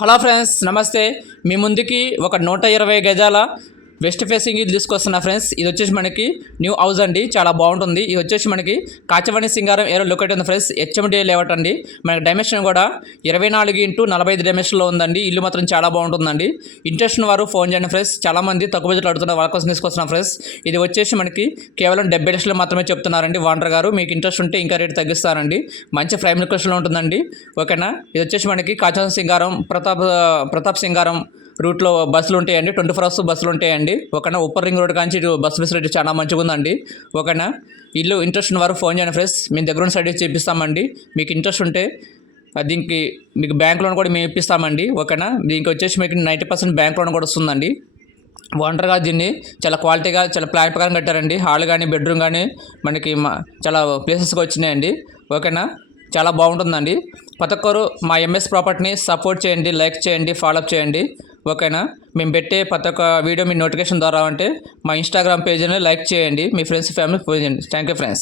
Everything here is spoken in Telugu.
హలో ఫ్రెండ్స్, నమస్తే. మీ ముందుకి ఒక 120 గజాల వెస్ట్ ఫేసింగ్ ఇది తీసుకొస్తున్నా ఫ్రెండ్స్. ఇది వచ్చేసి మనకి న్యూ హౌస్ అండి, చాలా బాగుంటుంది. ఇది వచ్చేసి మనకి కాచవాణి సింగారం ఏరో లొకేట్ ఉంది ఫ్రెండ్స్. హెచ్ఎండి లేఅవుట్ అండి. మనకి డైమెన్షన్ కూడా 24x45 డైమెన్షన్లో ఉందండి. ఇల్లు మాత్రం చాలా బాగుంటుందండి. ఇంట్రెస్ట్ వారు ఫోన్ చేయండి ఫ్రెండ్స్. చాలామంది తక్కువ బడ్జెట్లో అడుగుతున్న వాళ్ళ కోసం తీసుకొస్తున్నాం ఫ్రెండ్స్. ఇది వచ్చేసి మనకి కేవలం 70 లక్షలు మాత్రమే చెప్తున్నారండి ఓనర్ గారు. మీకు ఇంట్రెస్ట్ ఉంటే ఇంకా రేటు తగ్గిస్తారండి. మంచి ప్రైమ్ లొకేషన్లో ఉంటుందండి. ఓకేనా. ఇది వచ్చేసి మనకి కాచవాణి సింగారం ప్రతాప్ సింగారం రూట్లో బస్సులు ఉంటాయండి. 24 అవర్స్ బస్సులు ఉంటాయండి. ఓకేనా. ఉప్పర్ రింగ్ రోడ్ కానీ బస్సు ఫెసిలిటీ చాలా మంచిగా ఉందండి. ఓకేనా. ఇల్లు ఇంట్రెస్ట్ ఉన్న వారు ఫోన్ చేయండి ఫ్రెండ్స్. మేము దగ్గర ఉన్న సైడ్ చేపిస్తామండి. మీకు ఇంట్రెస్ట్ ఉంటే దీనికి మీకు బ్యాంక్ లోన్ కూడా మేము ఇప్పిస్తామండి. ఓకేనా. దీనికి వచ్చేసి మీకు 90% బ్యాంక్ లోన్ కూడా వస్తుందండి. ఓనర్గా దీన్ని చాలా క్వాలిటీగా చాలా ప్లాన్ ప్రకారం కట్టారండి. హాల్ కానీ బెడ్రూమ్ కానీ మనకి చాలా ప్లేసెస్గా వచ్చినాయండి. ఓకేనా. చాలా బాగుంటుందండి. ప్రతి ఒక్కరు మా ఎంఎస్ ప్రాపర్టీని సపోర్ట్ చేయండి, లైక్ చేయండి, ఫాలోఅప్ చేయండి. ఓకేనా. మేము పెట్టే ప్రతి ఒక్క వీడియో మీ నోటిఫికేషన్ ద్వారా అంటే మా ఇన్స్టాగ్రామ్ పేజ్ని లైక్ చేయండి, మీ ఫ్రెండ్స్ ఫ్యామిలీ పోయి చేయండి. Thank you friends.